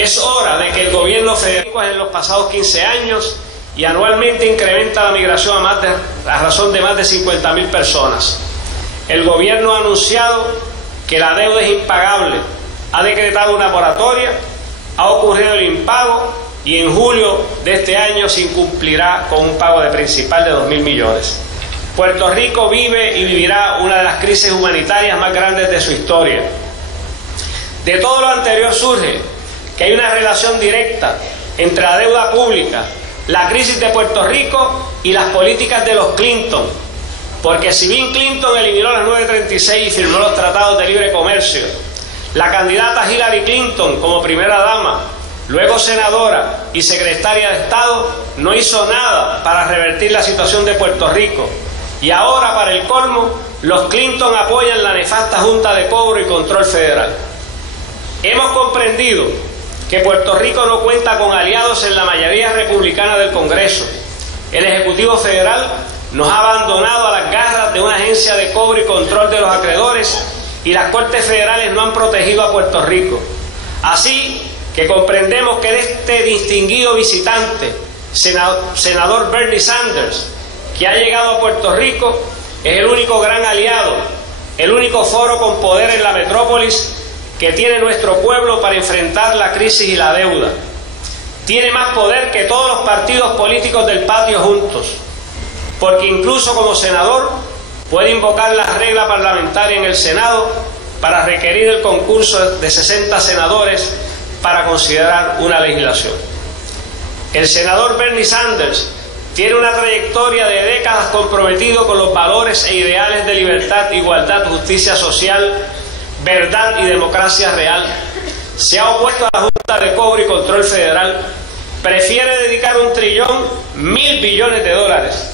Es hora de que el gobierno federal en los pasados 15 años y anualmente incrementa la migración a razón de más de 50.000 personas. El gobierno ha anunciado que la deuda es impagable, ha decretado una moratoria, ha ocurrido el impago y en julio de este año se incumplirá con un pago de principal de 2.000 millones. Puerto Rico vive y vivirá una de las crisis humanitarias más grandes de su historia. De todo lo anterior surge que hay una relación directa entre la deuda pública, la crisis de Puerto Rico y las políticas de los Clinton, porque si bien Clinton eliminó las 936 y firmó los tratados de libre comercio, la candidata Hillary Clinton como primera dama, luego senadora y secretaria de Estado, no hizo nada para revertir la situación de Puerto Rico. Y ahora, para el colmo, los Clinton apoyan la nefasta Junta de Cobro y Control Federal. Hemos comprendido que Puerto Rico no cuenta con aliados en la mayoría republicana del Congreso. El Ejecutivo Federal nos ha abandonado a las garras de una agencia de cobro y control de los acreedores y las Cortes Federales no han protegido a Puerto Rico. Así que comprendemos que este distinguido visitante, senador Bernie Sanders, que ha llegado a Puerto Rico, es el único gran aliado, el único foro con poder en la metrópolis que tiene nuestro pueblo para enfrentar la crisis y la deuda. Tiene más poder que todos los partidos políticos del patio juntos, porque incluso como senador puede invocar la regla parlamentaria en el Senado para requerir el concurso de 60 senadores para considerar una legislación. El senador Bernie Sanders tiene una trayectoria de décadas comprometido con los valores e ideales de libertad, igualdad, justicia social, verdad y democracia real. Se ha opuesto a la Junta de Cobro y Control Federal. Prefiere dedicar $1.000.000 billones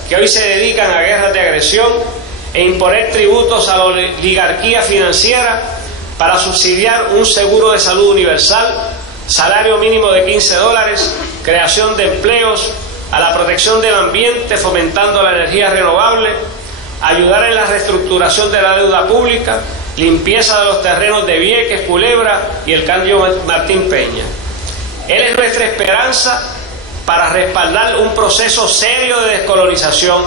que hoy se dedican a guerras de agresión e imponer tributos a la oligarquía financiera para subsidiar un seguro de salud universal, salario mínimo de $15, creación de empleos, a la protección del ambiente fomentando la energía renovable, ayudar en la reestructuración de la deuda pública, limpieza de los terrenos de Vieques, Culebra y el Candio Martín Peña. Él es nuestra esperanza para respaldar un proceso serio de descolonización,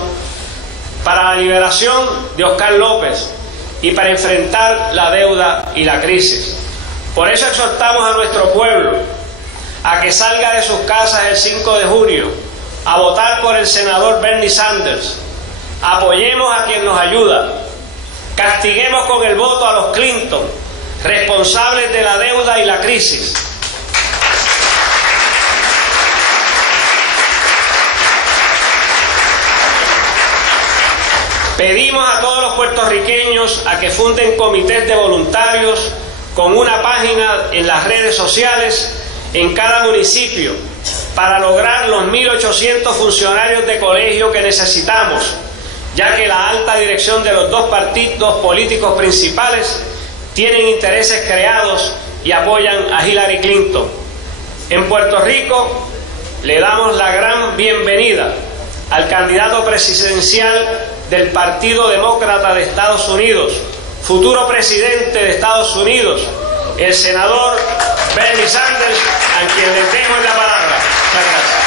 para la liberación de Oscar López y para enfrentar la deuda y la crisis. Por eso exhortamos a nuestro pueblo a que salga de sus casas el 5 de junio a votar por el senador Bernie Sanders. Apoyemos a quien nos ayuda. Castiguemos con el voto a los Clinton, responsables de la deuda y la crisis. Pedimos a todos los puertorriqueños a que funden comités de voluntarios con una página en las redes sociales en cada municipio para lograr los 1.800 funcionarios de colegio que necesitamos, ya que la alta dirección de los dos partidos políticos principales tienen intereses creados y apoyan a Hillary Clinton. En Puerto Rico le damos la gran bienvenida al candidato presidencial del Partido Demócrata de Estados Unidos, futuro presidente de Estados Unidos, el senador Bernie Sanders, a quien le dejo la palabra. Muchas gracias.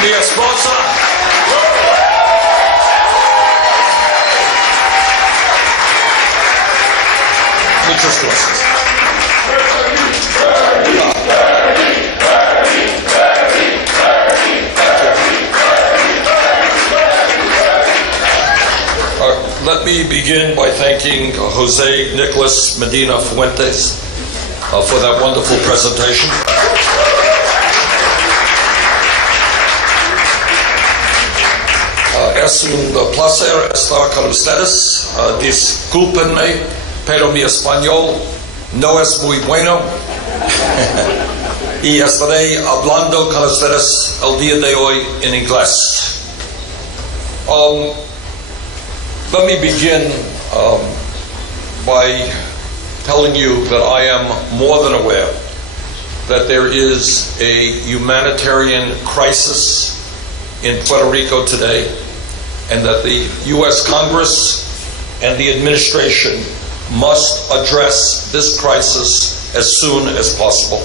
Mi esposa. Muchas gracias. Let me begin by thanking Jose Nicolas Medina Fuentes for that wonderful presentation. Es un placer estar con ustedes. Discúlpenme, pero mi español no es muy bueno. Y estaré hablando con ustedes el día de hoy en inglés. Let me begin by telling you that I am more than aware that there is a humanitarian crisis in Puerto Rico today, and that the U.S. Congress and the administration must address this crisis as soon as possible.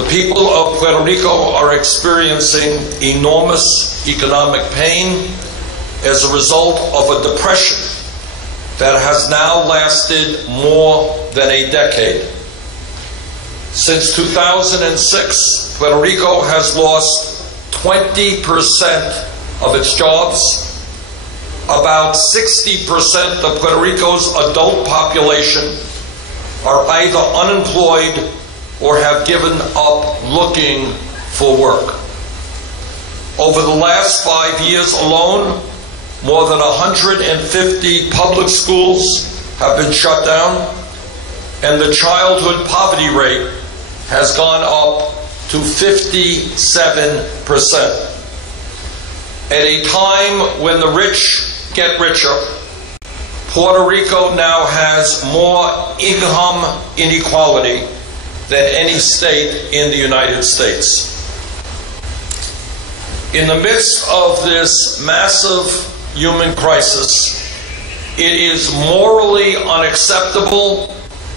The people of Puerto Rico are experiencing enormous economic pain as a result of a depression that has now lasted more than a decade. Since 2006, Puerto Rico has lost 20% of its jobs. About 60% of Puerto Rico's adult population are either unemployed or have given up looking for work. Over the last 5 years alone, more than 150 public schools have been shut down, and the childhood poverty rate has gone up to 57%. At a time when the rich get richer, Puerto Rico now has more income inequality than any state in the United States. In the midst of this massive human crisis, it is morally unacceptable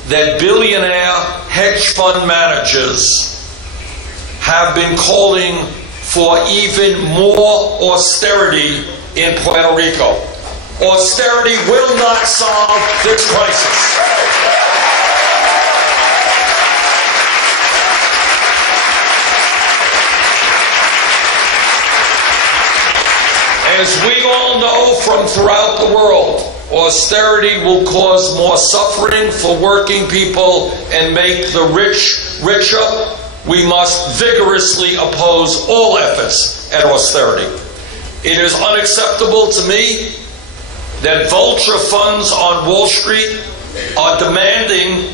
that billionaire hedge fund managers have been calling for even more austerity in Puerto Rico. Austerity will not solve this crisis. As we all know from throughout the world, austerity will cause more suffering for working people and make the rich richer. We must vigorously oppose all efforts at austerity. It is unacceptable to me that vulture funds on Wall Street are demanding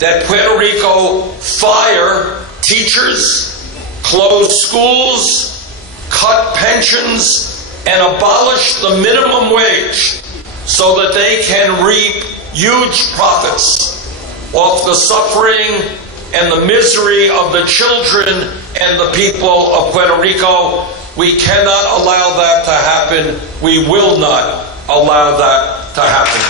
that Puerto Rico fire teachers, close schools, cut pensions, and abolish the minimum wage so that they can reap huge profits off the suffering and the misery of the children and the people of Puerto Rico. We cannot allow that to happen. We will not allow that to happen.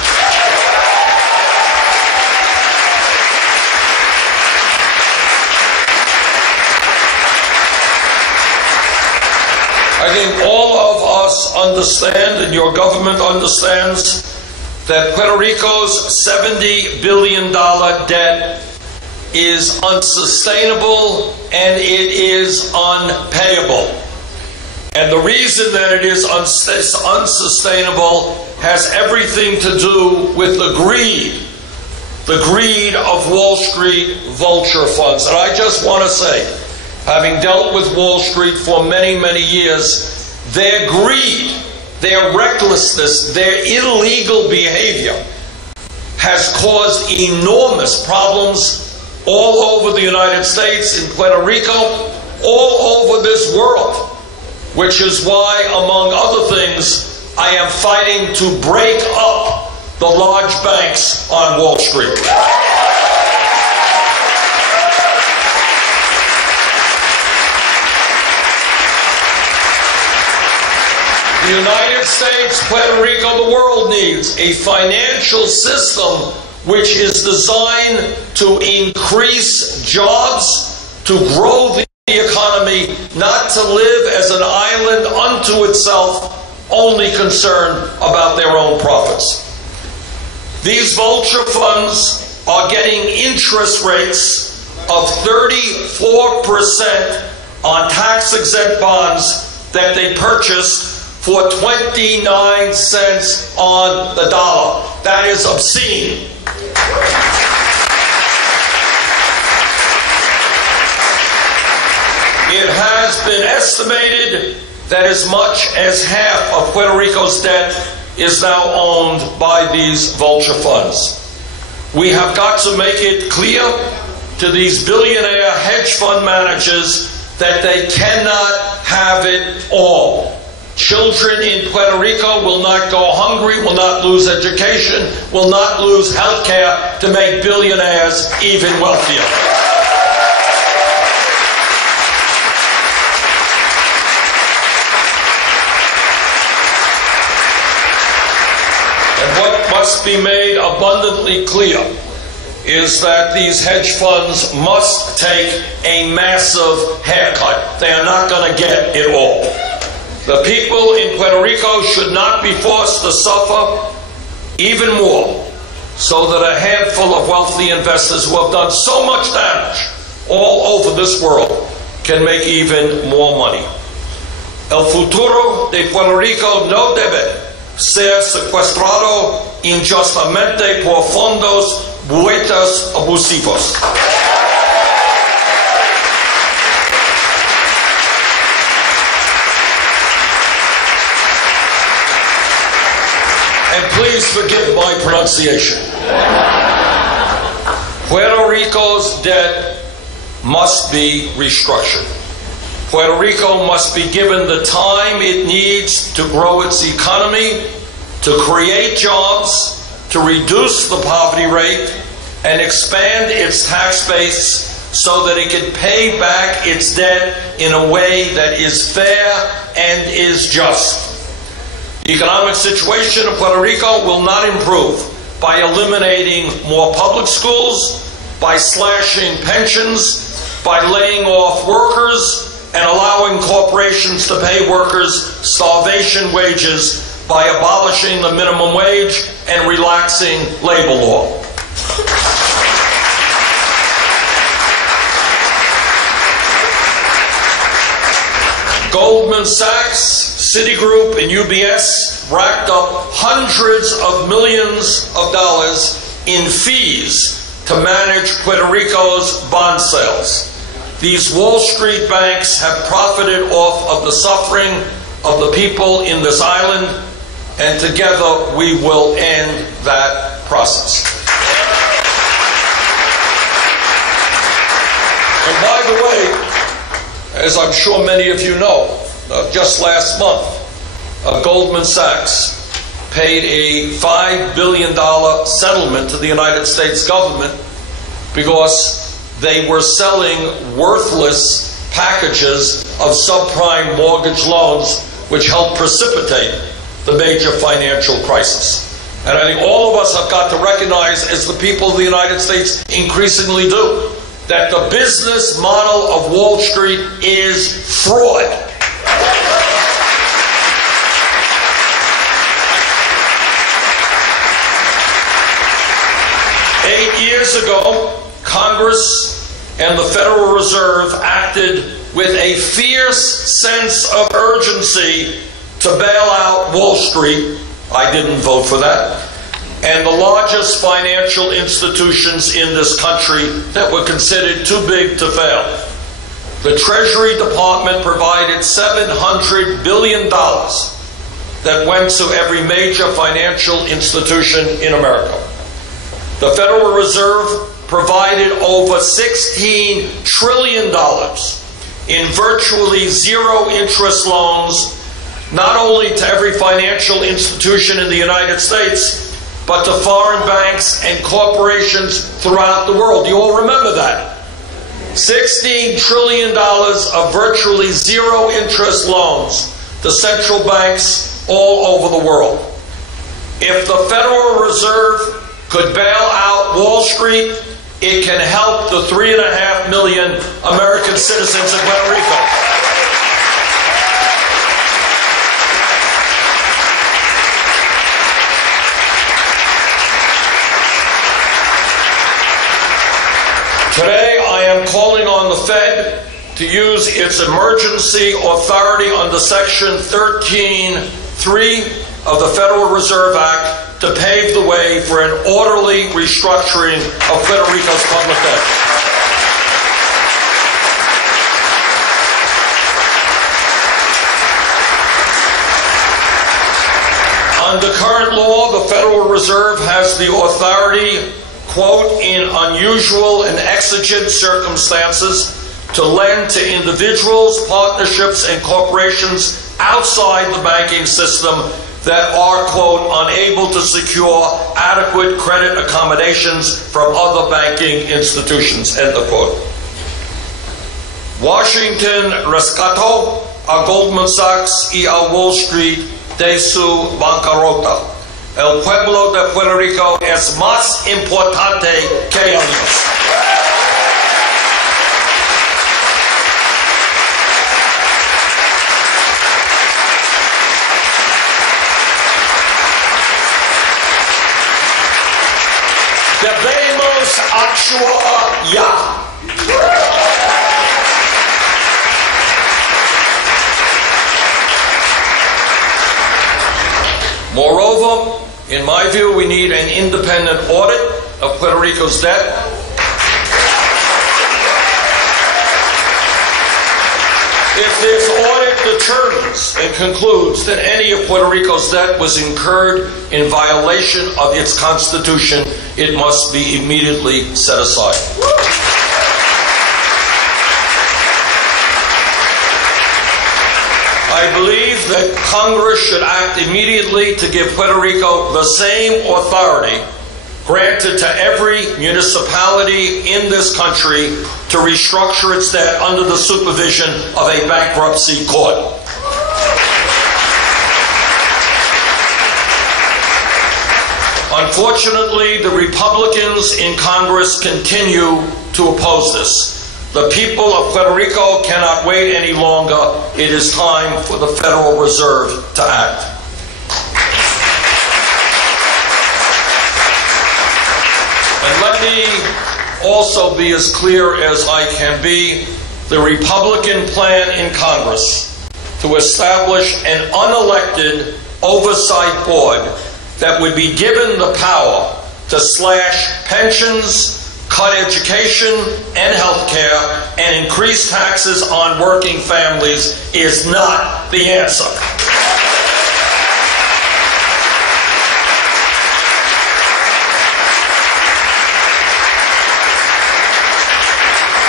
I think all of us understand, and your government understands, that Puerto Rico's $70 billion debt is unsustainable and it is unpayable. And the reason that it is unsustainable has everything to do with the greed of Wall Street vulture funds. And I just want to say, having dealt with Wall Street for many, many years, their greed, their recklessness, their illegal behavior has caused enormous problems all over the United States, in Puerto Rico, all over this world, which is why, among other things, I am fighting to break up the large banks on Wall Street. The United States, Puerto Rico, the world needs a financial system which is designed to increase jobs, to grow the economy, not to live as an island unto itself, only concerned about their own profits. These vulture funds are getting interest rates of 34% on tax-exempt bonds that they purchased for 29 cents on the dollar. That is obscene. It has been estimated that as much as half of Puerto Rico's debt is now owned by these vulture funds. We have got to make it clear to these billionaire hedge fund managers that they cannot have it all. Children in Puerto Rico will not go hungry, will not lose education, will not lose health care to make billionaires even wealthier. And what must be made abundantly clear is that these hedge funds must take a massive haircut. They are not going to get it all. The people in Puerto Rico should not be forced to suffer even more, so that a handful of wealthy investors who have done so much damage all over this world can make even more money. El futuro de Puerto Rico no debe ser secuestrado injustamente por fondos buitres abusivos. And please forgive my pronunciation. Puerto Rico's debt must be restructured. Puerto Rico must be given the time it needs to grow its economy, to create jobs, to reduce the poverty rate, and expand its tax base so that it can pay back its debt in a way that is fair and is just. The economic situation of Puerto Rico will not improve by eliminating more public schools, by slashing pensions, by laying off workers, and allowing corporations to pay workers starvation wages by abolishing the minimum wage and relaxing labor law. Goldman Sachs, Citigroup, and UBS racked up hundreds of millions of dollars in fees to manage Puerto Rico's bond sales. These Wall Street banks have profited off of the suffering of the people in this island, and together we will end that process. And by the way, as I'm sure many of you know, just last month, Goldman Sachs paid a $5 billion settlement to the United States government because they were selling worthless packages of subprime mortgage loans, which helped precipitate the major financial crisis. And I think all of us have got to recognize, as the people of the United States increasingly do, that the business model of Wall Street is fraud. Eight years ago, Congress and the Federal Reserve acted with a fierce sense of urgency to bail out Wall Street. I didn't vote for that. And the largest financial institutions in this country that were considered too big to fail. The Treasury Department provided $700 billion that went to every major financial institution in America. The Federal Reserve provided over $16 trillion in virtually zero interest loans, not only to every financial institution in the United States, but to foreign banks and corporations throughout the world. You all remember that. $16 trillion of virtually zero interest loans to central banks all over the world. If the Federal Reserve could bail out Wall Street, it can help the 3.5 million American citizens in Puerto Rico. Today, I am calling on the Fed to use its emergency authority under Section 13(3) of the Federal Reserve Act to pave the way for an orderly restructuring of Puerto Rico's public debt. Under current law, the Federal Reserve has the authority, quote, in unusual and exigent circumstances, to lend to individuals, partnerships, and corporations outside the banking system that are, quote, unable to secure adequate credit accommodations from other banking institutions, end of quote. Washington rescató a Goldman Sachs y a Wall Street de su bancarrota. El pueblo de Puerto Rico es más importante que ellos. Debemos actuar ya. Moreover, in my view, we need an independent audit of Puerto Rico's debt. If this audit determines and concludes that any of Puerto Rico's debt was incurred in violation of its Constitution, it must be immediately set aside. I believe that Congress should act immediately to give Puerto Rico the same authority granted to every municipality in this country to restructure its debt under the supervision of a bankruptcy court. Unfortunately, the Republicans in Congress continue to oppose this. The people of Puerto Rico cannot wait any longer. It is time for the Federal Reserve to act. And let me also be as clear as I can be. The Republican plan in Congress to establish an unelected oversight board that would be given the power to slash pensions, cut education and health care, and increase taxes on working families is not the answer.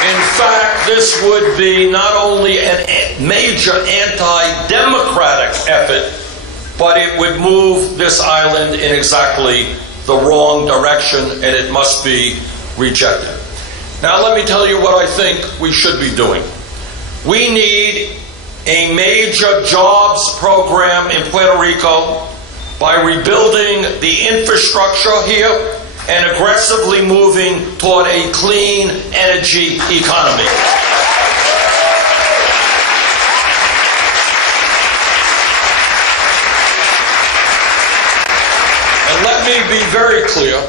In fact, this would be not only a major anti-democratic effort, but it would move this island in exactly the wrong direction, and it must be rejected. Now let me tell you what I think we should be doing. We need a major jobs program in Puerto Rico by rebuilding the infrastructure here and aggressively moving toward a clean energy economy. And let me be very clear,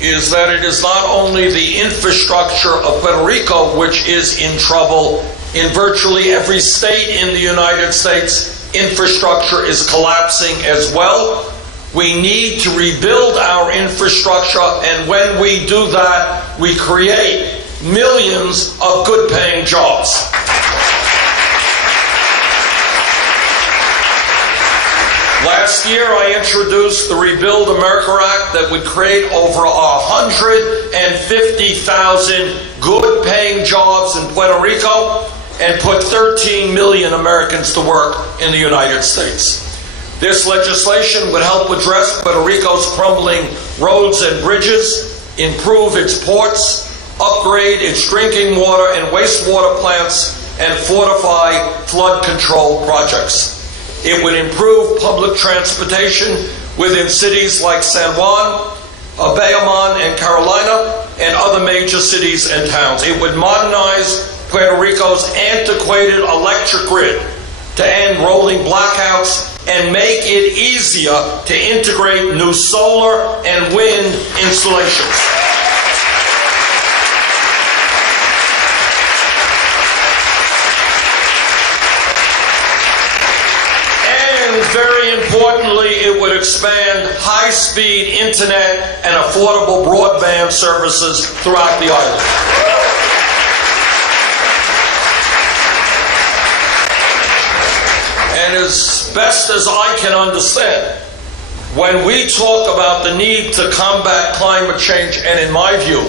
is that it is not only the infrastructure of Puerto Rico which is in trouble. In virtually every state in the United States, infrastructure is collapsing as well. We need to rebuild our infrastructure, and when we do that, we create millions of good-paying jobs. Last year, I introduced the Rebuild America Act that would create over 150,000 good-paying jobs in Puerto Rico and put 13 million Americans to work in the United States. This legislation would help address Puerto Rico's crumbling roads and bridges, improve its ports, upgrade its drinking water and wastewater plants, and fortify flood control projects. It would improve public transportation within cities like San Juan, Bayamon, and Carolina, and other major cities and towns. It would modernize Puerto Rico's antiquated electric grid to end rolling blackouts and make it easier to integrate new solar and wind installations. Very importantly, it would expand high-speed internet and affordable broadband services throughout the island. And as best as I can understand, when we talk about the need to combat climate change, and in my view,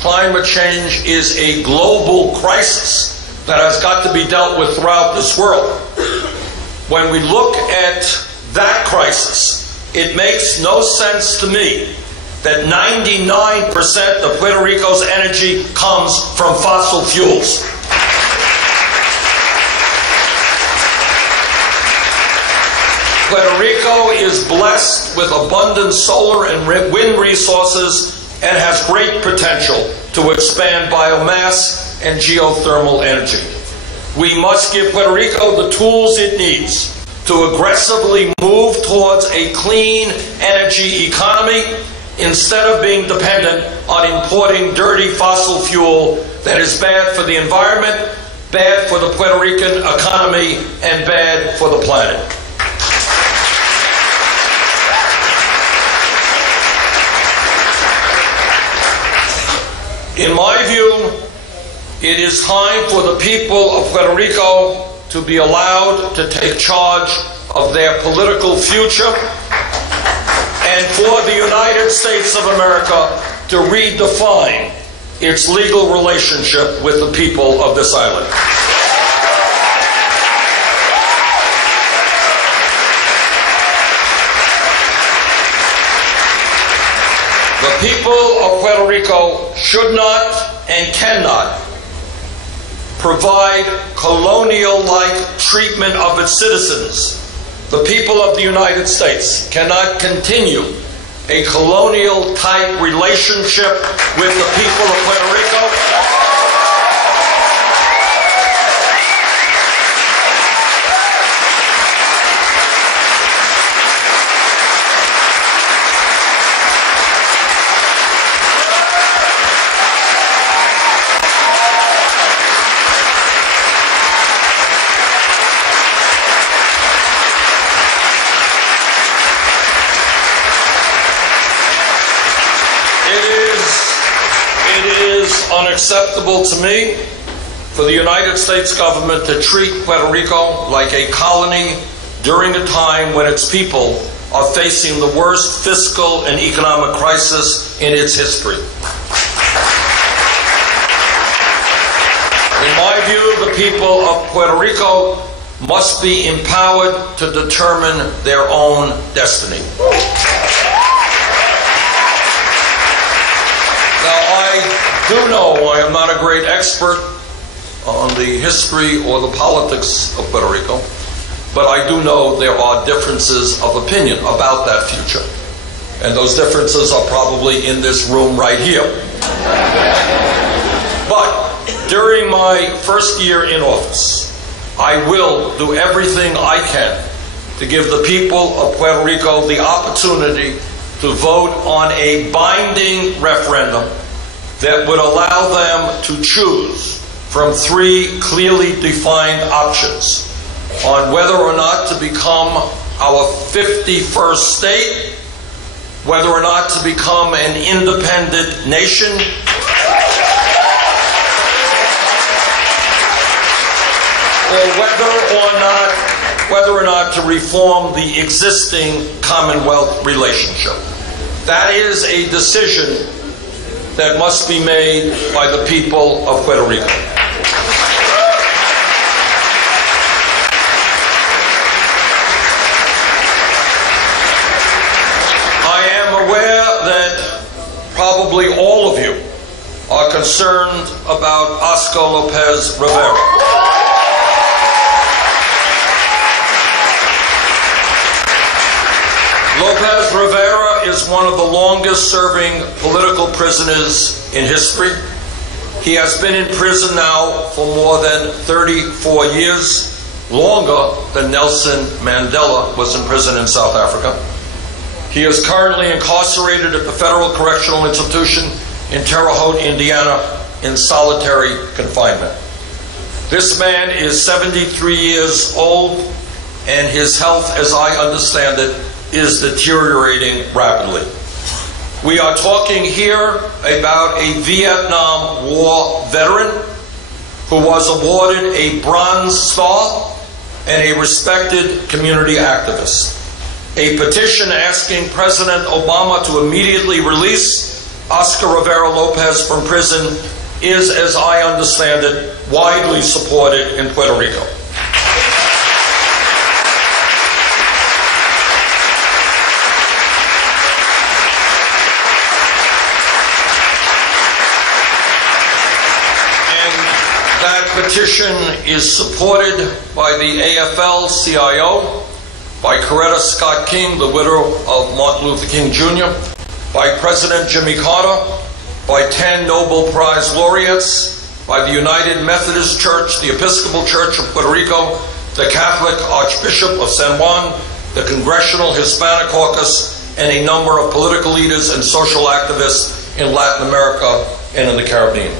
climate change is a global crisis that has got to be dealt with throughout this world, When we look at that crisis, it makes no sense to me that 99% of Puerto Rico's energy comes from fossil fuels. Puerto Rico is blessed with abundant solar and wind resources and has great potential to expand biomass and geothermal energy. We must give Puerto Rico the tools it needs to aggressively move towards a clean energy economy instead of being dependent on importing dirty fossil fuel that is bad for the environment, bad for the Puerto Rican economy, and bad for the planet. In my view, it is time for the people of Puerto Rico to be allowed to take charge of their political future and for the United States of America to redefine its legal relationship with the people of this island. The people of Puerto Rico should not and cannot provide colonial-like treatment of its citizens. The people of the United States cannot continue a colonial-type relationship with the people of Puerto Rico. Unacceptable to me for the United States government to treat Puerto Rico like a colony during a time when its people are facing the worst fiscal and economic crisis in its history. In my view, the people of Puerto Rico must be empowered to determine their own destiny. Now, I do know I am not a great expert on the history or the politics of Puerto Rico, but I do know there are differences of opinion about that future. And those differences are probably in this room right here. But during my first year in office, I will do everything I can to give the people of Puerto Rico the opportunity to vote on a binding referendum that would allow them to choose from three clearly defined options on whether or not to become our 51st state, whether or not to become an independent nation, or whether or not to reform the existing Commonwealth relationship. That is a decision that must be made by the people of Puerto Rico. I am aware that probably all of you are concerned about Oscar Lopez Rivera. Lopez Rivera is one of the longest-serving political prisoners in history. He has been in prison now for more than 34 years, longer than Nelson Mandela was in prison in South Africa. He is currently incarcerated at the Federal Correctional Institution in Terre Haute, Indiana, in solitary confinement. This man is 73 years old, and his health, as I understand it, is deteriorating rapidly. We are talking here about a Vietnam War veteran who was awarded a Bronze Star and a respected community activist. A petition asking President Obama to immediately release Oscar Rivera Lopez from prison is, as I understand it, widely supported in Puerto Rico. petition is supported by the AFL-CIO, by Coretta Scott King, the widow of Martin Luther King Jr., by President Jimmy Carter, by 10 Nobel Prize laureates, by the United Methodist Church, the Episcopal Church of Puerto Rico, the Catholic Archbishop of San Juan, the Congressional Hispanic Caucus, and a number of political leaders and social activists in Latin America and in the Caribbean.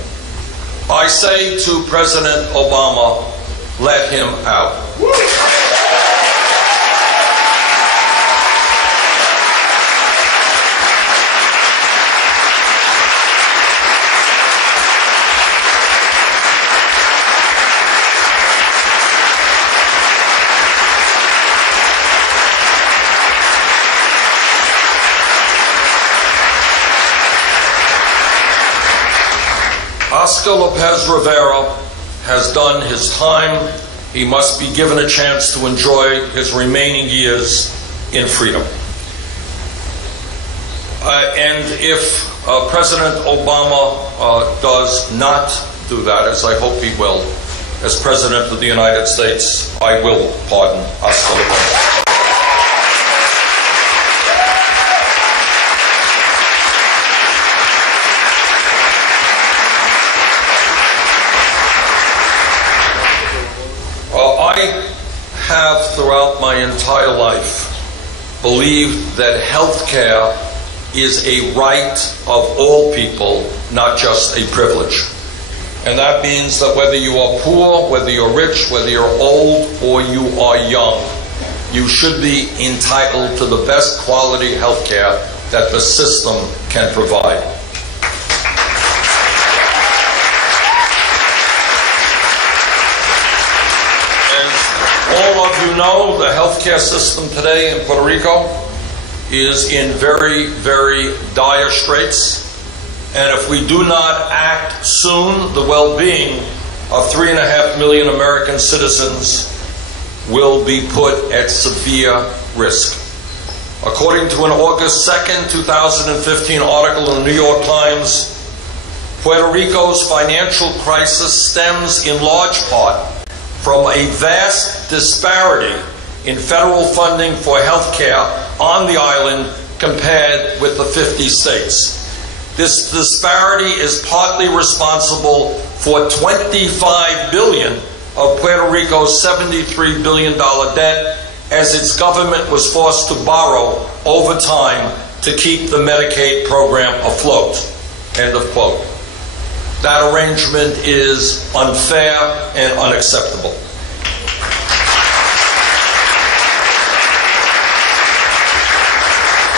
I say to President Obama, let him out. Oscar Lopez Rivera has done his time. He must be given a chance to enjoy his remaining years in freedom. And if President Obama does not do that, as I hope he will, as President of the United States, I will pardon Oscar Lopez. I have throughout my entire life believed that health care is a right of all people, not just a privilege. And that means that whether you are poor, whether you're rich, whether you're old, or you are young, you should be entitled to the best quality health care that the system can provide. All of you know the healthcare system today in Puerto Rico is in very, very dire straits. And if we do not act soon, the well-being of 3.5 million American citizens will be put at severe risk. According to an August 2nd, 2015 article in the New York Times, Puerto Rico's financial crisis stems in large part from a vast disparity in federal funding for health care on the island compared with the 50 states. This disparity is partly responsible for $25 billion of Puerto Rico's $73 billion debt, as its government was forced to borrow over time to keep the Medicaid program afloat. End of quote. That arrangement is unfair and unacceptable.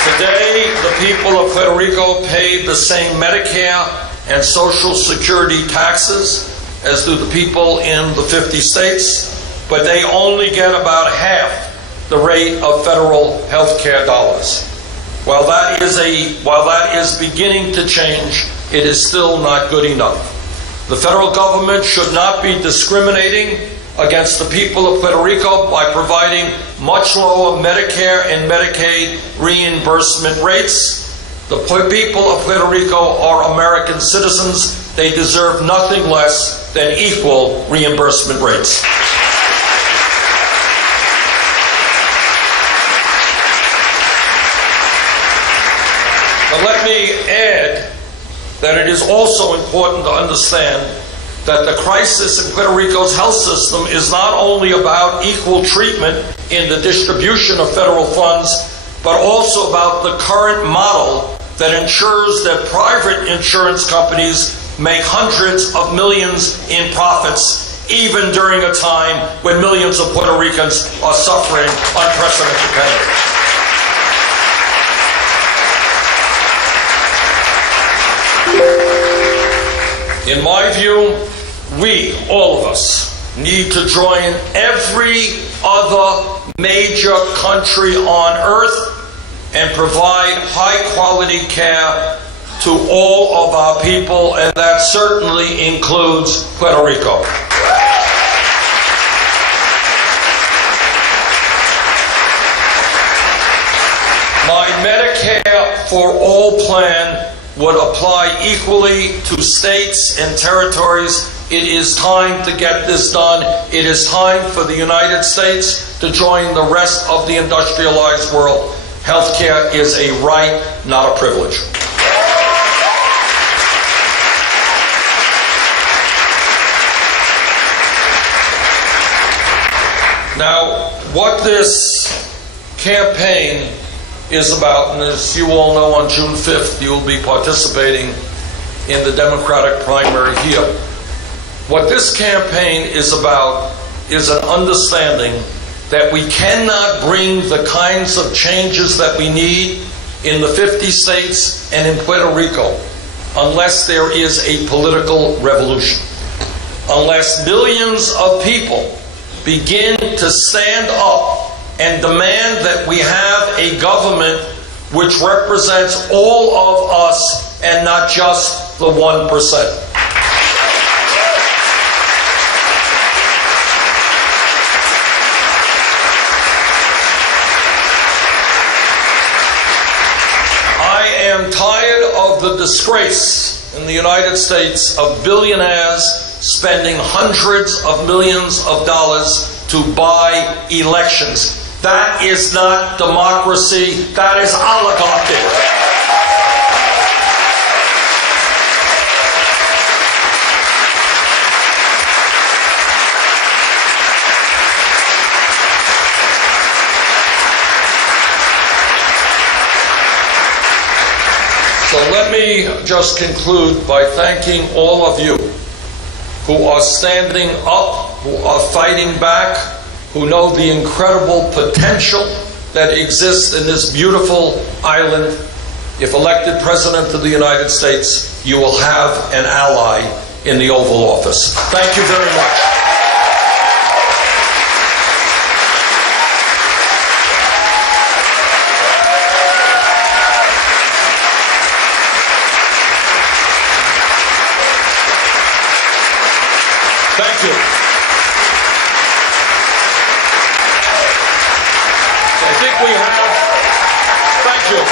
Today, the people of Puerto Rico pay the same Medicare and Social Security taxes as do the people in the 50 states, but they only get about half the rate of federal health care dollars. While that is beginning to change, it is still not good enough. The federal government should not be discriminating against the people of Puerto Rico by providing much lower Medicare and Medicaid reimbursement rates. The people of Puerto Rico are American citizens. They deserve nothing less than equal reimbursement rates. But let me add that it is also important to understand that the crisis in Puerto Rico's health system is not only about equal treatment in the distribution of federal funds, but also about the current model that ensures that private insurance companies make hundreds of millions in profits, even during a time when millions of Puerto Ricans are suffering unprecedented pain. In my view, we, all of us, need to join every other major country on earth and provide high-quality care to all of our people, and that certainly includes Puerto Rico. My Medicare for All plan would apply equally to states and territories It is time to get this done. It is time for the United States to join the rest of the industrialized world. Healthcare is a right, not a privilege. Now, what this campaign is about, and as you all know, on June 5th, you will be participating in the Democratic primary here. What this campaign is about is an understanding that we cannot bring the kinds of changes that we need in the 50 states and in Puerto Rico unless there is a political revolution. Unless millions of people begin to stand up and demand that we have a government which represents all of us and not just the 1%. I am tired of the disgrace in the United States of billionaires spending hundreds of millions of dollars to buy elections. That is not democracy, that is oligarchy. So let me just conclude by thanking all of you who are standing up, who are fighting back, who know the incredible potential that exists in this beautiful island. If elected President of the United States, you will have an ally in the Oval Office. Thank you very much. Thank you. I think we have, thank you.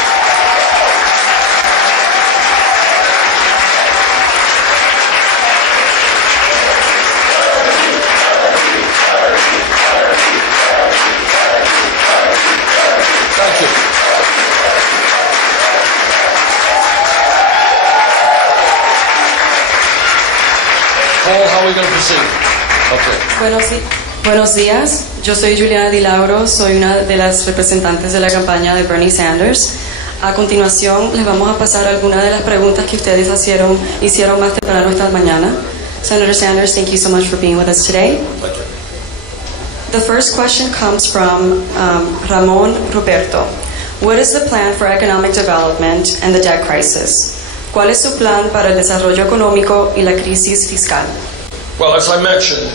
Thank you. Paul, how are we going to proceed? Okay. Buenos días, yo soy Juliana Di Lauro, soy una de las representantes de la campaña de Bernie Sanders. A continuación les vamos a pasar algunas de las preguntas que ustedes hicieron más temprano esta mañana. Senator Sanders, thank you so much for being with us today. Thank you. The first question comes from Ramon Roberto. What is the plan for economic development and the debt crisis? ¿Cuál es su plan para el desarrollo económico y la crisis fiscal? Well, as I mentioned,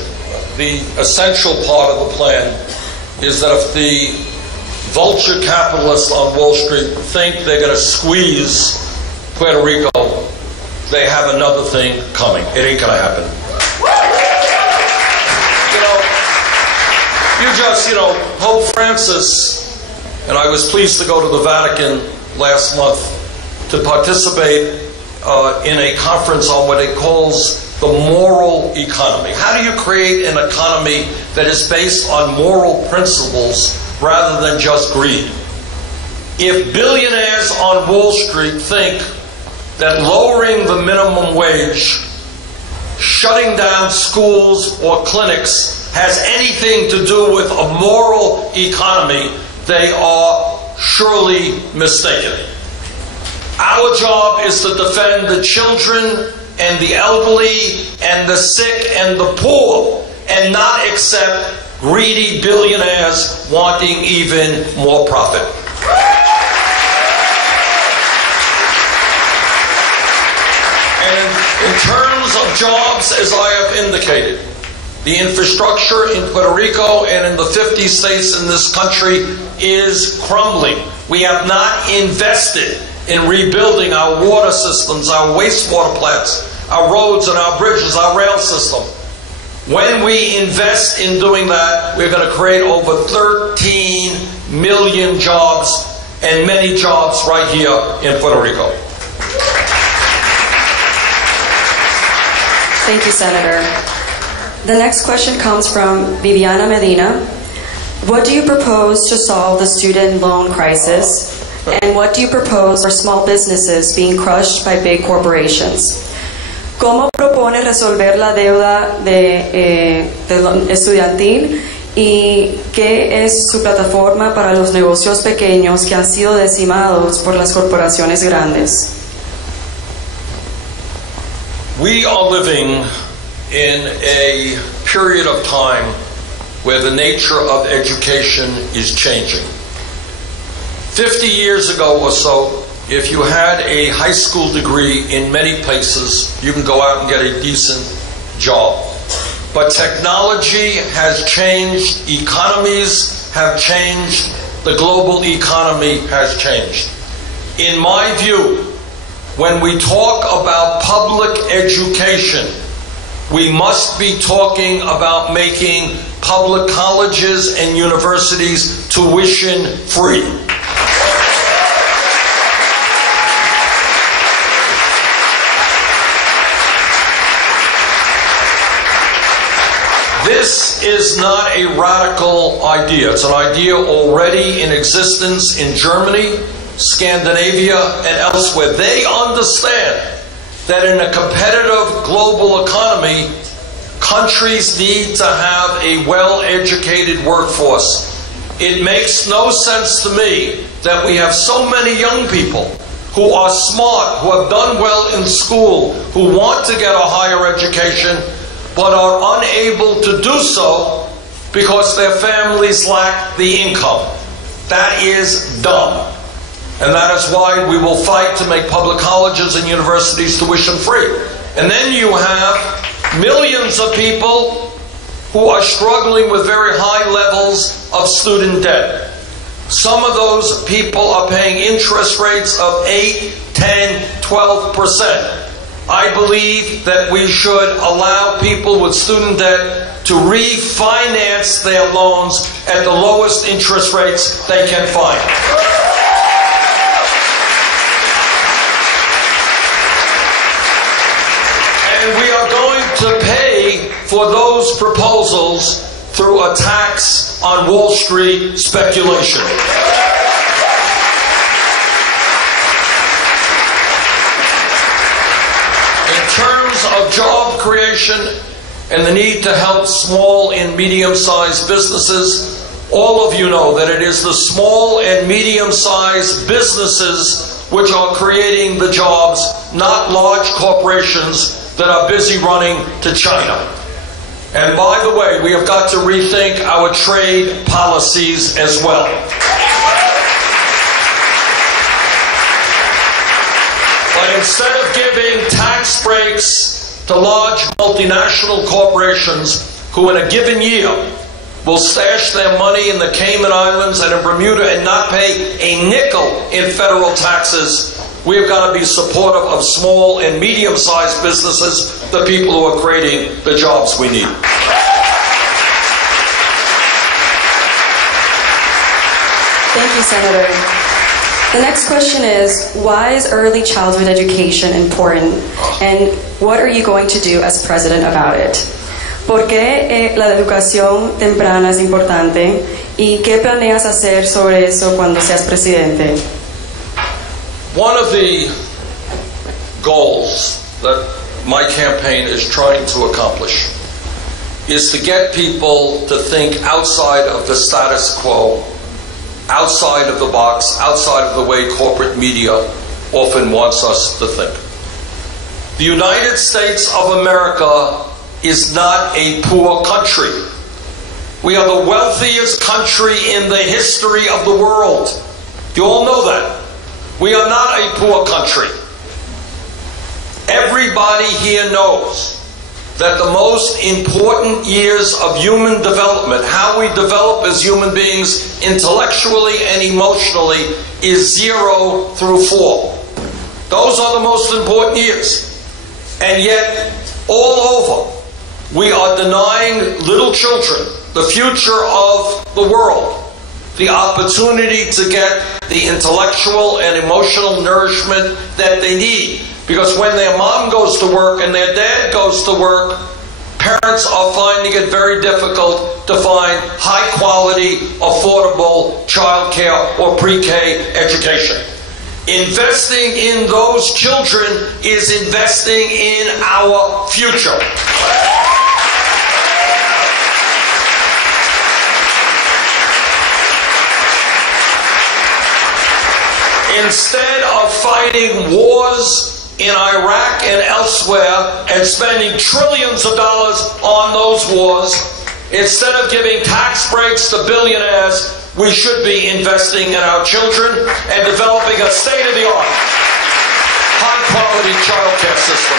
the essential part of the plan is that if the vulture capitalists on Wall Street think they're going to squeeze Puerto Rico, they have another thing coming. It ain't going to happen. Pope Francis, and I was pleased to go to the Vatican last month to participate in a conference on what it calls the moral economy. How do you create an economy that is based on moral principles rather than just greed? If billionaires on Wall Street think that lowering the minimum wage, shutting down schools or clinics has anything to do with a moral economy, they are surely mistaken. Our job is to defend the children and the elderly and the sick and the poor and not accept greedy billionaires wanting even more profit. And in terms of jobs, as I have indicated, the infrastructure in Puerto Rico and in the 50 states in this country is crumbling. We have not invested in rebuilding our water systems, our wastewater plants, our roads and our bridges, our rail system. When we invest in doing that, we're going to create over 13 million jobs, and many jobs right here in Puerto Rico. Thank you, Senator. The next question comes from Viviana Medina. What do you propose to solve the student loan crisis? And what do you propose for small businesses being crushed by big corporations? ¿Cómo propone resolver la deuda estudiantil? ¿Y qué es su plataforma para los negocios pequeños que han sido decimados por las corporaciones grandes? We are living in a period of time where the nature of education is changing. 50 years ago or so, if you had a high school degree in many places, you can go out and get a decent job. But technology has changed, economies have changed, the global economy has changed. In my view, when we talk about public education, we must be talking about making public colleges and universities tuition free. This is not a radical idea. It's an idea already in existence in Germany, Scandinavia, and elsewhere. They understand that in a competitive global economy, countries need to have a well-educated workforce. It makes no sense to me that we have so many young people who are smart, who have done well in school, who want to get a higher education, but are unable to do so because their families lack the income. That is dumb. And that is why we will fight to make public colleges and universities tuition free. And then you have millions of people who are struggling with very high levels of student debt. Some of those people are paying interest rates of 8, 10, 12%. I believe that we should allow people with student debt to refinance their loans at the lowest interest rates they can find. And we are going to pay for those proposals through a tax on Wall Street speculation. In terms of job creation and the need to help small and medium-sized businesses, all of you know that it is the small and medium-sized businesses which are creating the jobs, not large corporations that are busy running to China. And by the way, we have got to rethink our trade policies as well. But instead of giving tax breaks to large multinational corporations who in a given year will stash their money in the Cayman Islands and in Bermuda and not pay a nickel in federal taxes, we have got to be supportive of small and medium-sized businesses, the people who are creating the jobs we need. Thank you, Senator. The next question is, why is early childhood education important, and what are you going to do as president about it? ¿Por qué la educación temprana es importante y qué planeas hacer sobre eso cuando seas presidente? One of the goals that my campaign is trying to accomplish is to get people to think outside of the status quo, outside of the box, outside of the way corporate media often wants us to think. The United States of America is not a poor country. We are the wealthiest country in the history of the world. You all know that. We are not a poor country. Everybody here knows that the most important years of human development, how we develop as human beings intellectually and emotionally, is 0 through 4. Those are the most important years. And yet, all over, we are denying little children, the future of the world, the opportunity to get the intellectual and emotional nourishment that they need Because when their mom goes to work and their dad goes to work, parents are finding it very difficult to find high-quality, affordable childcare or pre-K education. Investing in those children is investing in our future. Instead of fighting wars in Iraq and elsewhere and spending trillions of dollars on those wars, instead of giving tax breaks to billionaires, we should be investing in our children and developing a state-of-the-art, high-quality child care system.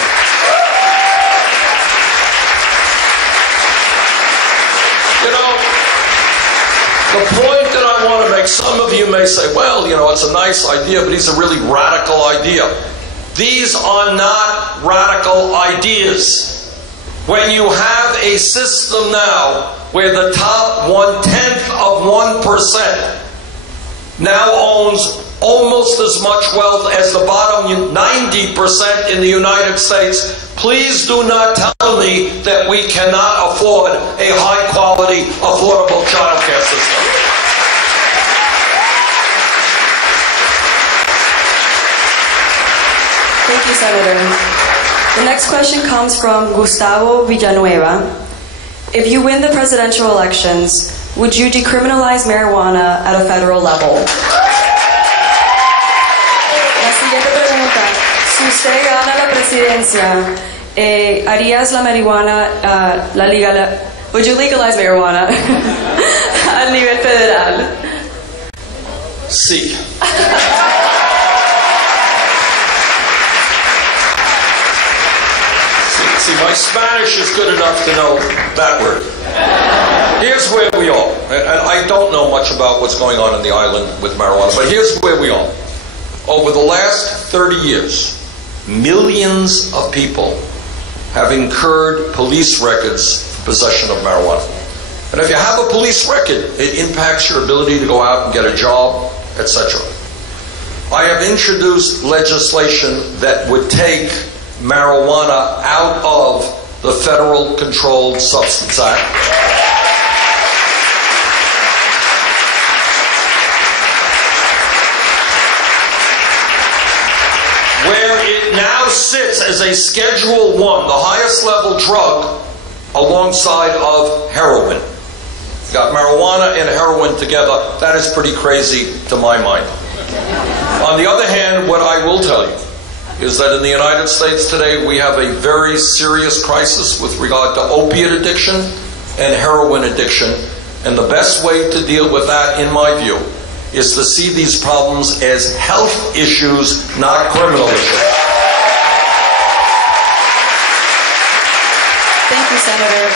You know, the point that I want to make, some of you may say, well, you know, it's a nice idea, but it's a really radical idea. These are not radical ideas. When you have a system now where the top 0.1% now owns almost as much wealth as the bottom 90% in the United States, please do not tell me that we cannot afford a high-quality, affordable child care system. Thank you, Senator. The next question comes from Gustavo Villanueva. If you win the presidential elections, would you decriminalize marijuana at a federal level? La siguiente pregunta. Si usted gana la presidencia, ¿harías la marihuana, would you legalize marijuana a nivel federal? Sí. See, my Spanish is good enough to know that word. Here's where we are. And I don't know much about what's going on in the island with marijuana, but here's where we are. Over the last 30 years, millions of people have incurred police records for possession of marijuana. And if you have a police record, it impacts your ability to go out and get a job, etc. I have introduced legislation that would take marijuana out of the Federal Controlled Substance Act. Where it now sits as a Schedule 1, the highest level drug, alongside of heroin. Got marijuana and heroin together. That is pretty crazy to my mind. On the other hand, what I will tell you is that in the United States today we have a very serious crisis with regard to opiate addiction and heroin addiction, and the best way to deal with that, in my view, is to see these problems as health issues, not criminal issues. Thank you, Senator.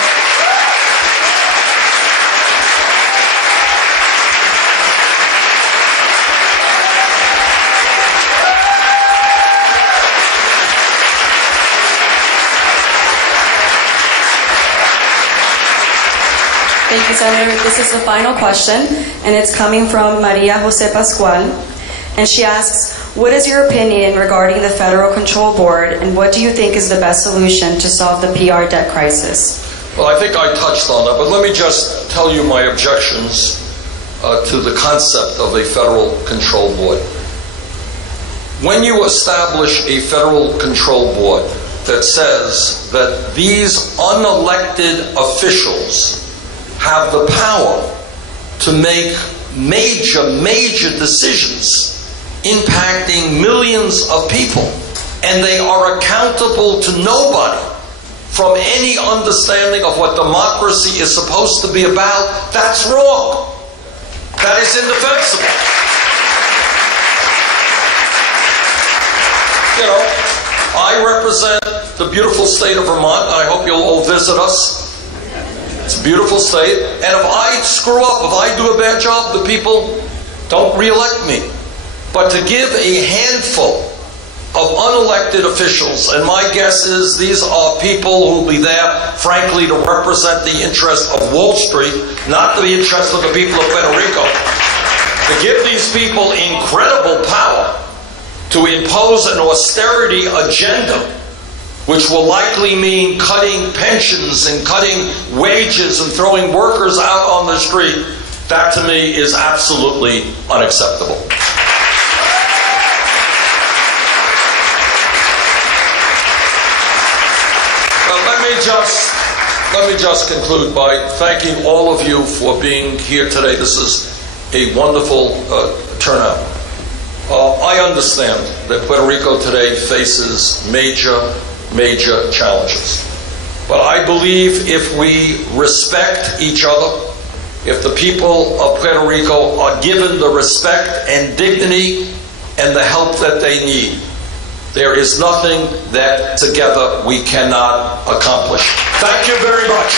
Thank you, Senator. This is the final question, and it's coming from Maria Jose Pascual. And she asks, what is your opinion regarding the Federal Control Board, and what do you think is the best solution to solve the PR debt crisis? Well, I think I touched on that, but let me just tell you my objections to the concept of a Federal Control Board. When you establish a Federal Control Board that says that these unelected officials have the power to make major decisions impacting millions of people, and they are accountable to nobody from any understanding of what democracy is supposed to be about, that's wrong. That is indefensible. You know, I represent the beautiful state of Vermont, and I hope you'll all visit us. It's a beautiful state, and if I screw up, if I do a bad job, the people don't re-elect me. But to give a handful of unelected officials, and my guess is these are people who will be there, frankly, to represent the interest of Wall Street, not the interest of the people of Puerto Rico, to give these people incredible power to impose an austerity agenda, which will likely mean cutting pensions and cutting wages and throwing workers out on the street, that to me is absolutely unacceptable. Let me just conclude by thanking all of you for being here today. This is a wonderful turnout. I understand that Puerto Rico today faces major challenges. But I believe if we respect each other, if the people of Puerto Rico are given the respect and dignity and the help that they need, there is nothing that together we cannot accomplish. Thank you very much.